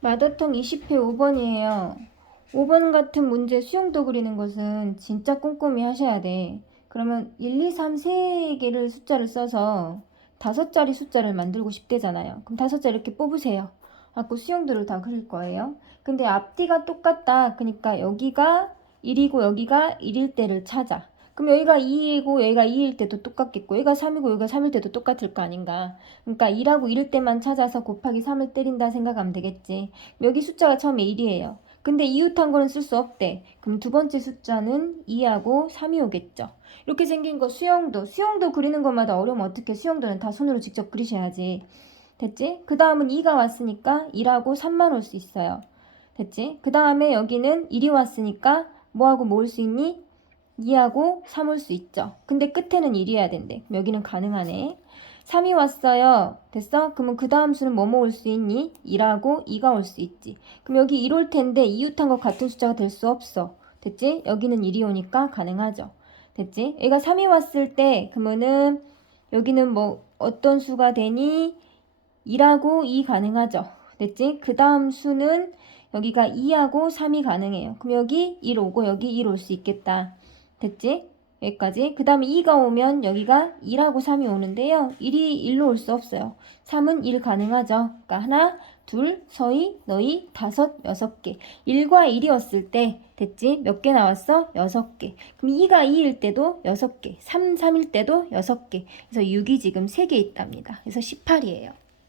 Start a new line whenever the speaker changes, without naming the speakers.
마더텅 20회 5번이에요. 5번 같은 문제 수영도 그리는 것은 진짜 꼼꼼히 하셔야 돼. 그러면 1, 2, 3, 3개를 숫자를 써서 다섯 자리 숫자를 만들고 싶대잖아요. 그럼 다섯 자리 이렇게 뽑으세요. 갖고 수영도를 다 그릴 거예요. 근데 앞뒤가 똑같다. 그러니까 여기가 1이고 여기가 1일 때를 찾아. 그럼 여기가 2이고 여기가 2일 때도 똑같겠고 여기가 3이고 여기가 3일 때도 똑같을 거 아닌가. 그러니까 2라고 1일 때만 찾아서 곱하기 3을 때린다 생각하면 되겠지. 여기 숫자가 처음에 1이에요. 근데 이웃한 거는 쓸 수 없대. 그럼 두 번째 숫자는 2하고 3이 오겠죠. 이렇게 생긴 거 수영도. 수영도 그리는 것마다 어려우면 어떻게 수영도는 다 손으로 직접 그리셔야지. 됐지? 그 다음은 2가 왔으니까 1하고 3만 올 수 있어요. 됐지? 그 다음에 여기는 1이 왔으니까 뭐하고 모을 수 있니? 2하고 3올 수 있죠. 근데 끝에는 1이어야 된대. 여기는 가능하네. 3이 왔어요. 됐어? 그러면 그 다음 수는 뭐 모을 수 있니? 1하고 2가 올 수 있지. 그럼 여기 1 올 텐데 이웃한 거 같은 숫자가 될 수 없어. 됐지? 여기는 1이 오니까 가능하죠. 됐지? 얘가 3이 왔을 때 그러면은 여기는 뭐 어떤 수가 되니? 2하고 2 가능하죠. 됐지? 그 다음 수는 여기가 2하고 3이 가능해요. 그럼 여기 1 오고 여기 1 올 수 있겠다. 됐지? 여기까지. 그 다음에 2가 오면 여기가 1하고 3이 오는데요. 1이 1로 올 수 없어요. 3은 1 가능하죠. 그러니까 하나, 둘, 서희, 너희, 다섯, 여섯 개. 1과 1이었을 때 됐지? 몇 개 나왔어? 여섯 개. 그럼 2가 2일 때도 여섯 개. 3, 3일 때도 여섯 개. 그래서 6이 지금 3개 있답니다. 그래서 18이에요.